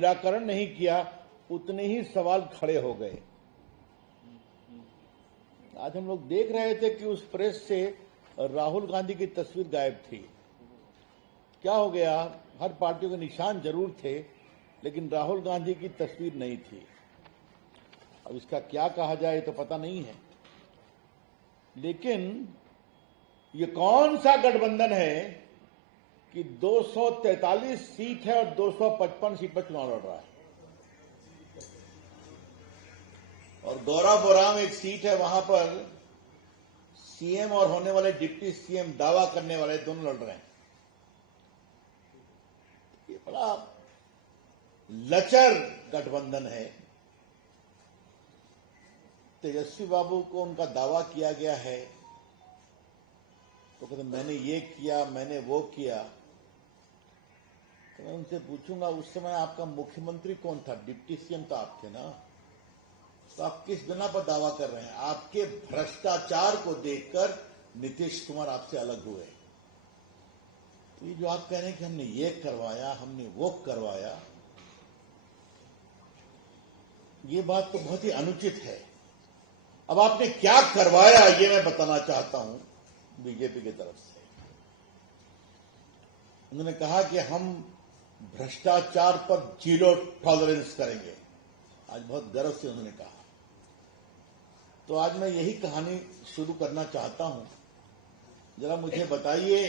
निराकरण नहीं किया, उतने ही सवाल खड़े हो गए। आज हम लोग देख रहे थे कि उस प्रेस से राहुल गांधी की तस्वीर गायब थी। क्या हो गया? हर पार्टियों के निशान जरूर थे, लेकिन राहुल गांधी की तस्वीर नहीं थी। अब इसका क्या कहा जाए तो पता नहीं है, लेकिन ये कौन सा गठबंधन है कि 243 सीट है और 255 सीट पर चुनाव लड़ रहा है। और गौराबोराम एक सीट है, वहां पर सीएम और होने वाले डिप्टी सीएम दावा करने वाले दोनों लड़ रहे हैं। ये बड़ा लचर गठबंधन है। तेजस्वी बाबू को उनका दावा किया गया है तो कहते मैंने ये किया, मैंने वो किया। तो मैं उनसे पूछूंगा, उस समय आपका मुख्यमंत्री कौन था? डिप्टी सीएम तो आप थे ना, तो आप किस बिना पर दावा कर रहे हैं? आपके भ्रष्टाचार को देखकर नीतीश कुमार आपसे अलग हुए। तो ये जो आप कह रहे हैं कि हमने ये करवाया, हमने वो करवाया, ये बात तो बहुत ही अनुचित है। अब आपने क्या करवाया ये मैं बताना चाहता हूं बीजेपी की तरफ से। उन्होंने कहा कि हम भ्रष्टाचार पर 0 टॉलरेंस करेंगे। आज बहुत गर्व से उन्होंने कहा। तो आज मैं यही कहानी शुरू करना चाहता हूं। जरा मुझे बताइए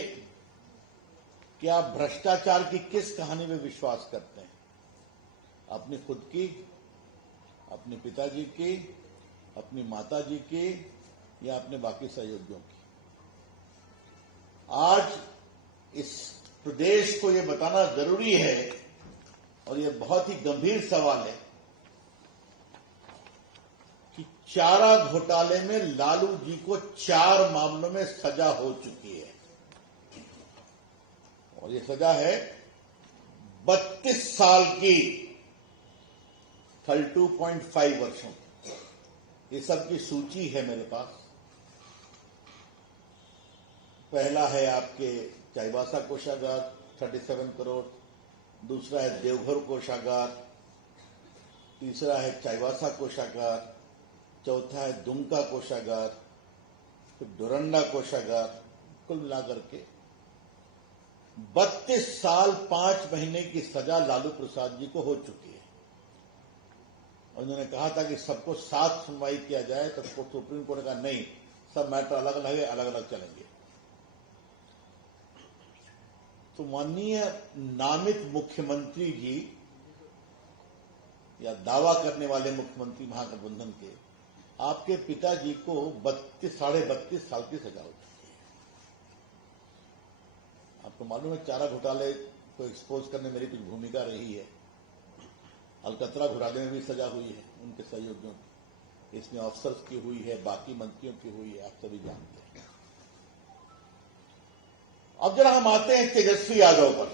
कि आप भ्रष्टाचार की किस कहानी में विश्वास करते हैं? अपनी खुद की, अपने पिताजी की, अपनी माताजी की, या अपने बाकी सहयोगियों की? आज इस प्रदेश को यह बताना जरूरी है, और यह बहुत ही गंभीर सवाल है कि चारा घोटाले में लालू जी को 4 मामलों में सजा हो चुकी है, और यह सजा है 32 साल की, 32.5 वर्षों की। ये सब की सूची है मेरे पास। पहला है आपके चाईबासा कोषागार 37 करोड़, दूसरा है देवघर कोषागार, तीसरा है चाईबासा कोषागार, चौथा है दुमका कोषागार, फिर डोरंडा कोषागार। कुल मिलाकर के 32 साल 5 महीने की सजा लालू प्रसाद जी को हो चुकी है। और उन्होंने कहा था कि सबको साथ सुनवाई किया जाए, तो सुप्रीम कोर्ट ने कहा नहीं, सब मैटर अलग अलग है, अलग अलग चलेंगे। तो माननीय नामित मुख्यमंत्री जी या दावा करने वाले मुख्यमंत्री महागठबंधन के, आपके पिताजी को 32 साल की सजा हो चुकी है। आपको मालूम है चारा घोटाले को एक्सपोज करने मेरी कुछ भूमिका रही है। अलकतरा घोटाले में भी सजा हुई है उनके सहयोगियों की, इसमें अफसर्स की हुई है, बाकी मंत्रियों की हुई है, आप सभी जानते हैं। अब जरा हम आते हैं तेजस्वी यादव पर।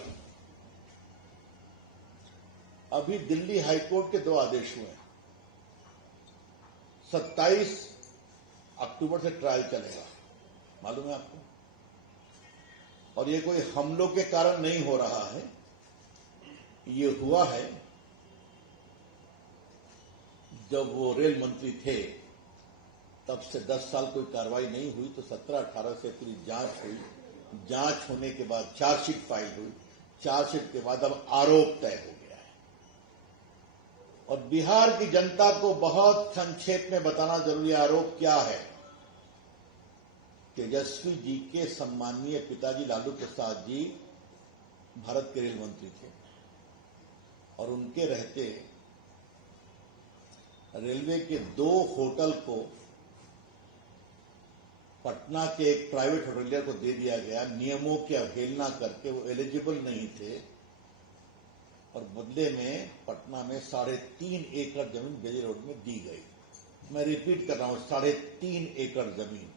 अभी दिल्ली हाईकोर्ट के 2 आदेश हुए हैं। 27 अक्टूबर से ट्रायल चलेगा, मालूम है आपको। और ये कोई हमलों के कारण नहीं हो रहा है, ये हुआ है जब वो रेल मंत्री थे, तब से 10 साल कोई कार्रवाई नहीं हुई, तो 17-18 से पूरी जांच हुई। जांच होने के बाद चार्जशीट फाइल हुई, चार्जशीट के बाद अब आरोप तय हो गया है। और बिहार की जनता को बहुत संक्षेप में बताना जरूरी है आरोप क्या है। तेजस्वी जी के सम्मानीय पिताजी लालू प्रसाद जी भारत के रेल मंत्री थे, और उनके रहते रेलवे के 2 होटल को पटना के एक प्राइवेट होटलियर को दे दिया गया, नियमों की अवहेलना करके। वो एलिजिबल नहीं थे, और बदले में पटना में 3.5 एकड़ जमीन बेली रोड में दी गई। मैं रिपीट कर रहा हूं, 3.5 एकड़ जमीन,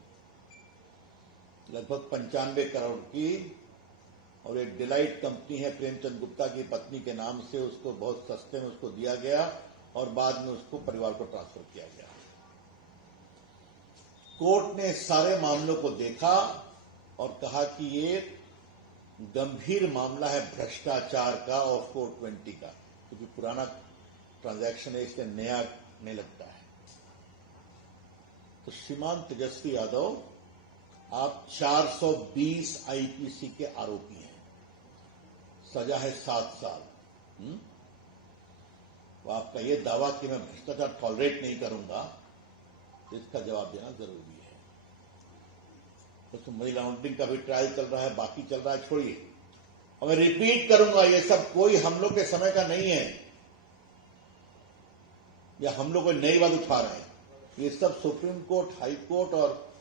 लगभग 95 करोड़ की। और एक डिलाइट कंपनी है प्रेमचंद गुप्ता की पत्नी के नाम से, उसको बहुत सस्ते में उसको दिया गया, और बाद में उसको परिवार को ट्रांसफर किया गया। कोर्ट ने सारे मामलों को देखा और कहा कि ये गंभीर मामला है भ्रष्टाचार का और 420 का। क्योंकि पुराना ट्रांजैक्शन है इसलिए नया नहीं लगता है। तो श्रीमान तेजस्वी यादव, आप 420 आईपीसी के आरोपी हैं, सजा है 7 साल। तो आपका यह दावा कि मैं भ्रष्टाचार टॉलरेट नहीं करूंगा, तो इसका जवाब देना जरूरी है। तो मनी लॉन्ड्रिंग का भी ट्रायल चल रहा है, बाकी चल रहा है, छोड़िए। और मैं रिपीट करूंगा, ये सब कोई हम लोग के समय का नहीं है या हम लोग कोई नई बात उठा रहे हैं। ये सब सुप्रीम कोर्ट, हाई कोर्ट और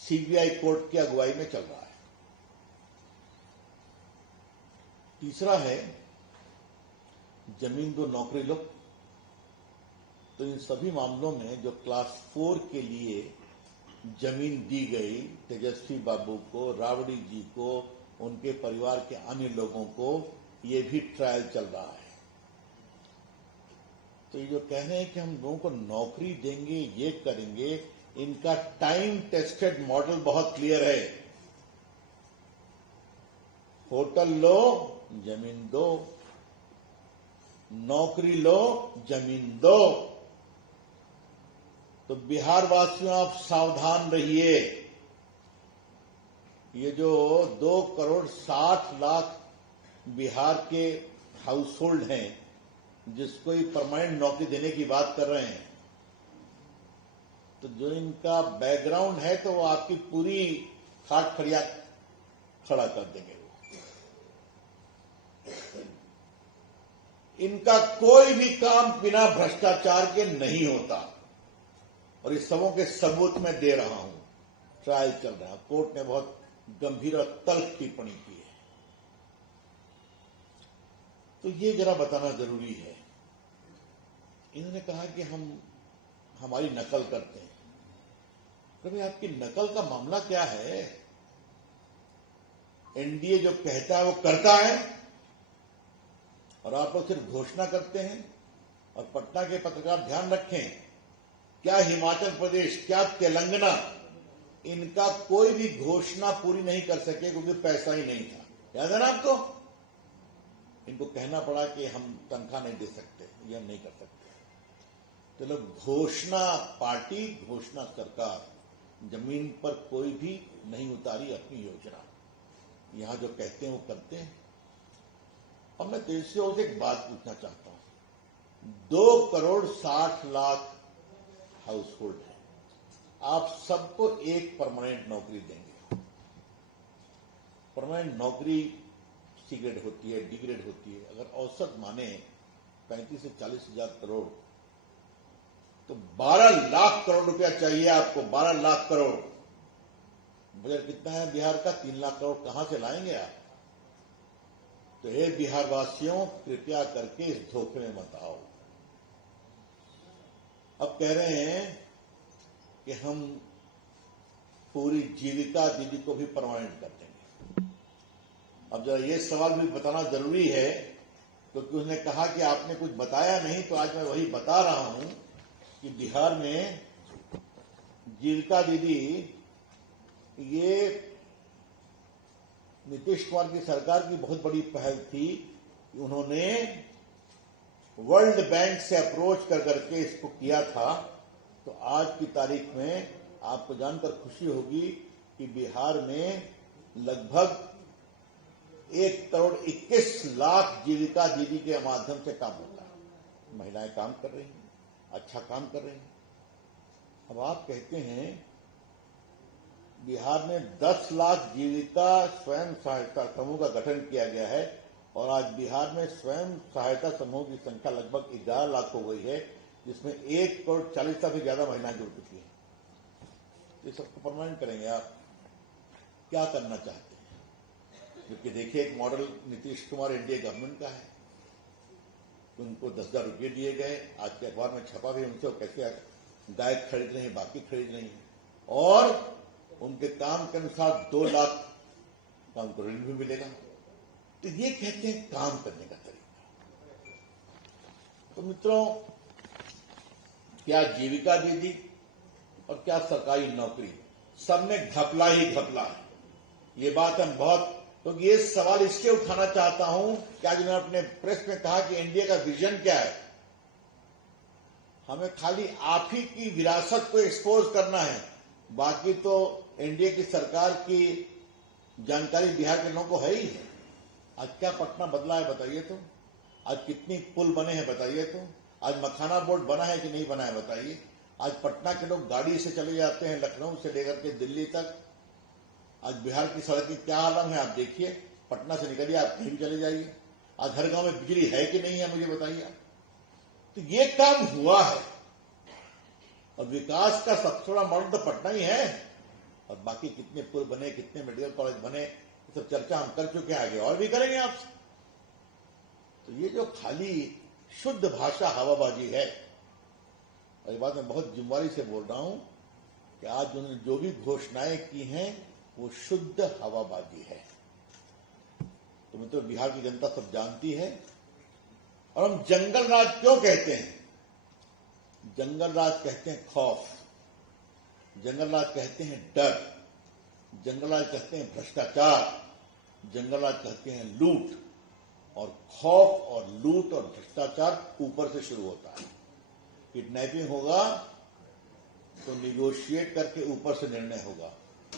सीबीआई कोर्ट की अगुवाई में चल रहा है। तीसरा है जमीन दो नौकरी लो। तो इन सभी मामलों में जो क्लास 4 के लिए जमीन दी गई तेजस्वी बाबू को, राबड़ी जी को, उनके परिवार के अन्य लोगों को, ये भी ट्रायल चल रहा है। तो ये जो कह रहे हैं कि हम लोगों को नौकरी देंगे, ये करेंगे, इनका टाइम टेस्टेड मॉडल बहुत क्लियर है। होटल लो, जमीन दो, नौकरी लो, जमीन दो। तो बिहार वासियों, आप सावधान रहिए। ये जो 2,60,00,000 बिहार के हाउस होल्ड हैं, जिसको ये परमानेंट नौकरी देने की बात कर रहे हैं, तो जो इनका बैकग्राउंड है, तो वो आपकी पूरी खाट खड़िया खड़ा कर देंगे। इनका कोई भी काम बिना भ्रष्टाचार के नहीं होता, और इस सबों के सबूत मैं दे रहा हूं। ट्रायल चल रहा है, कोर्ट ने बहुत गंभीर और तल्ख टिप्पणी की है। तो ये जरा बताना जरूरी है। इन्होंने कहा कि हम हमारी नकल करते हैं। तो भाई, आपकी नकल का मामला क्या है? एनडीए जो कहता है वो करता है, और आप लोग सिर्फ घोषणा करते हैं। और पटना के पत्रकार ध्यान रखें, क्या हिमाचल प्रदेश, क्या तेलंगाना, इनका कोई भी घोषणा पूरी नहीं कर सके क्योंकि पैसा ही नहीं था। याद है ना आपको? इनको कहना पड़ा कि हम तनख्वाह नहीं दे सकते, ये हम नहीं कर सकते। तो लोग घोषणा पार्टी, घोषणा सरकार, जमीन पर कोई भी नहीं उतारी अपनी योजना। यहां जो कहते हैं वो करते हैं। और मैं तेजस्वी से एक बात पूछना चाहता हूं। 2,60,00,000 हाउस होल्ड है, आप सबको एक परमानेंट नौकरी देंगे। परमानेंट नौकरी सी ग्रेड होती है, डी ग्रेड होती है। अगर औसत माने 35 से 40 हजार करोड़, तो 12 लाख करोड़ रुपया चाहिए आपको। 12 लाख करोड़। बजट कितना है बिहार का? 3 लाख करोड़ कहां से लाएंगे आप? तो हे बिहार वासियों, कृपया करके इस धोखे में मत आओ। अब कह रहे हैं कि हम पूरी जीविका दीदी को भी परमानेंट कर देंगे। अब जरा ये सवाल भी बताना जरूरी है, क्योंकि उसने कहा कि आपने कुछ बताया नहीं, तो आज मैं वही बता रहा हूं कि बिहार में जीविका दीदी, ये नीतीश कुमार की सरकार की बहुत बड़ी पहल थी कि उन्होंने वर्ल्ड बैंक से अप्रोच कर करके इसको किया था। तो आज की तारीख में आपको जानकर खुशी होगी कि बिहार में लगभग 1,21,00,000 जीविका दीदी के माध्यम से काम होता है। महिलाएं काम कर रही हैं, अच्छा काम कर रही हैं। अब आप कहते हैं बिहार में 10 लाख जीविका स्वयं सहायता समूह का गठन किया गया है, और आज बिहार में स्वयं सहायता समूह की संख्या लगभग 11 लाख हो गई है, जिसमें 1,40,00,000 से ज्यादा महिलाएं जुड़ चुकी हैं। ये सबको परमानेंट करेंगे आप? क्या करना चाहते हैं? क्योंकि देखिए, एक model Nitish Kumar NDA government का है। उनको 10,000 रुपये दिए गए, आज के अखबार में छपा भी उनसे, कैसे गाय खरीद रहे हैं, बाकी खरीद रहे हैं, और उनके काम के अनुसार 2 लाख का उनको ऋण भी मिलेगा। तो ये कहते हैं काम करने का तरीका। तो मित्रों, क्या जीविका दीदी और क्या सरकारी नौकरी, सब में घपला ही घपला है। ये बात हम बहुत तो ये सवाल इसके उठाना चाहता हूं कि आज उन्होंने अपने प्रेस में कहा कि एनडीए का विजन क्या है। हमें खाली आप ही की विरासत को एक्सपोज करना है, बाकी तो एनडीए की सरकार की जानकारी बिहार के लोगों को है ही है। आज क्या पटना बदला है बताइए तो, आज कितनी पुल बने हैं बताइए तो, आज मखाना बोर्ड बना है कि नहीं बना है बताइए। आज पटना के लोग गाड़ी से चले जाते हैं लखनऊ से लेकर के दिल्ली तक। आज बिहार की सड़क की क्या हालत है आप देखिए, पटना से निकलिए आप कहीं भी चले जाइए। आज हर गांव में बिजली है कि नहीं है मुझे बताइए। तो ये काम हुआ है और विकास का सबसे बड़ा मॉडल तो पटना ही है। और बाकी कितने पुल बने, कितने मेडिकल कॉलेज बने, ये सब चर्चा हम कर चुके हैं, आगे और भी करेंगे आपसे। तो ये जो खाली शुद्ध भाषा हवाबाजी है, और ये बात मैं बहुत जिम्मेदारी से बोल रहा हूं कि आज उन्होंने जो भी घोषणाएं की हैं वो शुद्ध हवाबाजी है। तो मित्रों, बिहार की जनता सब जानती है। और हम जंगल राज क्यों कहते हैं? जंगल राज कहते हैं खौफ, जंगल राज कहते हैं डर, जंगल राज कहते हैं भ्रष्टाचार, जंगल राज कहते हैं लूट। और खौफ और लूट और भ्रष्टाचार ऊपर से शुरू होता है। किडनैपिंग होगा तो निगोशिएट करके ऊपर से निर्णय होगा,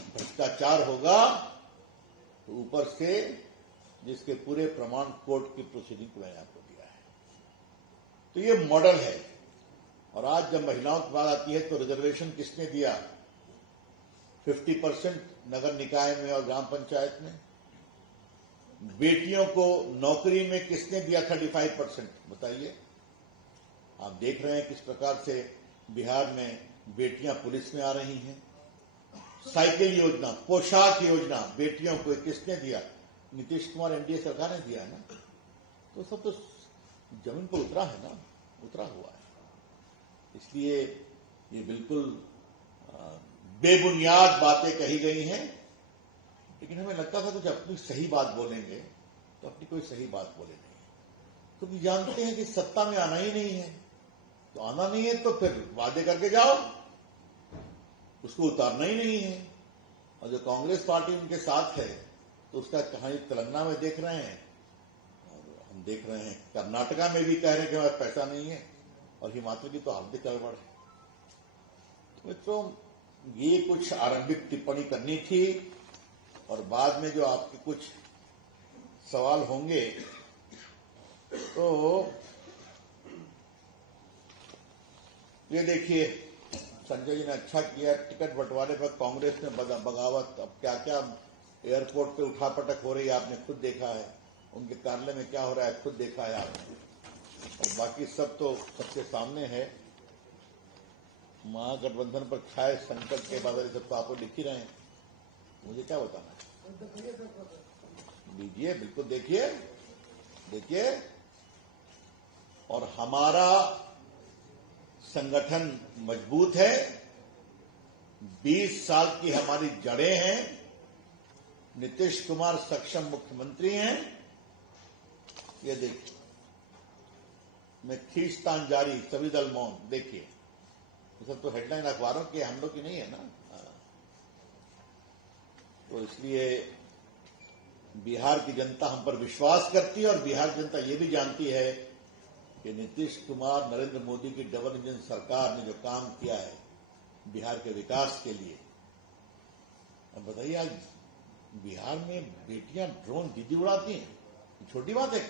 भ्रष्टाचार होगा तो ऊपर से, जिसके पूरे प्रमाण कोर्ट की प्रोसीडिंग को मैंने आपको दिया है। तो ये मॉडल है। और आज जब महिलाओं की बात आती है तो रिजर्वेशन किसने दिया? 50% नगर निकाय में और ग्राम पंचायत में। बेटियों को नौकरी में किसने दिया 35%? बताइए। आप देख रहे हैं किस प्रकार से बिहार में बेटियां पुलिस में आ रही हैं। साइकिल योजना, पोशाक योजना बेटियों को किसने दिया? नीतीश कुमार एनडीए सरकार ने दिया है ना। तो सब तो जमीन पर उतरा है ना, उतरा हुआ है। इसलिए ये बिल्कुल बेबुनियाद बातें कही गई हैं। लेकिन हमें लगता था कुछ अपनी सही बात बोलेंगे, तो अपनी कोई सही बात बोले नहीं, क्योंकि जानते हैं कि सत्ता में आना ही नहीं है। तो आना नहीं है तो फिर वादे करके जाओ, उसको उतारना ही नहीं है। और जो कांग्रेस पार्टी उनके साथ है तो उसका कहानी तेलंगाना में देख रहे हैं, और हम देख रहे हैं कर्नाटका में भी कह रहे हैं कि हमारे पैसा नहीं है, और हिमाचल की तो हार्दिक गड़बड़ है। तो मित्रों, ये कुछ आरंभिक टिप्पणी करनी थी, और बाद में जो आपके कुछ सवाल होंगे तो ये देखिए, संजय जी ने अच्छा किया, टिकट बंटवारे पर कांग्रेस ने बगावत। अब क्या क्या एयरपोर्ट पे उठापटक हो रही है आपने खुद देखा है, उनके कार्यालय में क्या हो रहा है खुद देखा है आपने, और बाकी सब तो सबके सामने है। महागठबंधन पर छाए संकट के बादल सब तो आपको लिख ही रहे हैं, मुझे क्या बताना है। लीजिए, बिल्कुल देखिए देखिए। और हमारा संगठन मजबूत है, 20 साल की हमारी जड़ें हैं, नीतीश कुमार सक्षम मुख्यमंत्री हैं। ये देखिए, मैं खींचतान जारी, सभी दल मौन। देखिए, ये सब तो हेडलाइन अखबारों के, हम लोग की नहीं है ना। तो इसलिए बिहार की जनता हम पर विश्वास करती है, और बिहार की जनता ये भी जानती है कि नीतीश कुमार, नरेंद्र मोदी की डबल इंजन सरकार ने जो काम किया है बिहार के विकास के लिए। अब बताइए, आज बिहार में बेटियां ड्रोन दीदी उड़ाती हैं, छोटी बात है।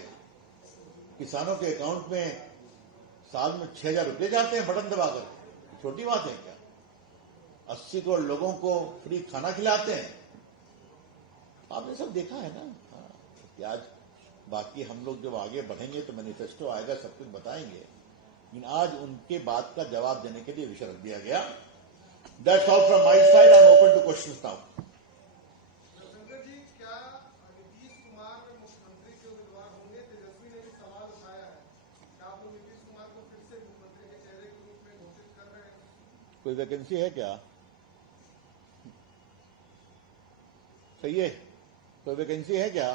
किसानों के अकाउंट में साल में 6,000 रुपए जाते हैं बटन दबाकर, छोटी बात है क्या? 80 करोड़ लोगों को फ्री खाना खिलाते हैं। आपने सब देखा है ना। कि आज बाकी हम लोग जब आगे बढ़ेंगे तो मैनिफेस्टो आएगा, सब कुछ बताएंगे। लेकिन आज उनके बात का जवाब देने के लिए विषय रख दिया गया। That's all from my side. I am open to questions now. Sanjay ji, क्या नीतीश कुमार मुख्यमंत्री के उम्मीदवार होंगे? तेजस्वी ने भी सवाल उठाया है। क्या आप नीतीश कुमार को फिर से मुख्यमंत्री के चेहरे के रूप में घोषित कर रहे हैं? कोई वैकेंसी है क्या? सही है, कोई वैकेंसी है क्या?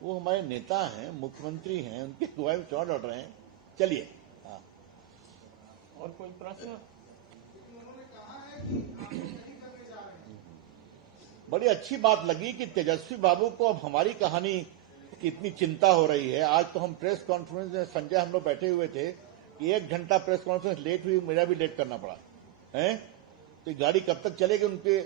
वो हमारे नेता हैं, मुख्यमंत्री हैं, उनके अगुवाई में चुनाव लड़ रहे हैं। चलिए। हाँ, और कोई प्रश्न? उन्होंने कहा है कि आप नहीं करने जा रहे हैं। बड़ी अच्छी बात लगी कि तेजस्वी बाबू को अब हमारी कहानी की इतनी चिंता हो रही है। आज तो हम प्रेस कॉन्फ्रेंस में संजय हम लोग बैठे हुए थे कि 1 घंटा प्रेस कॉन्फ्रेंस लेट हुई, मेरा भी लेट करना पड़ा है। तो गाड़ी कब तक चलेगी उनके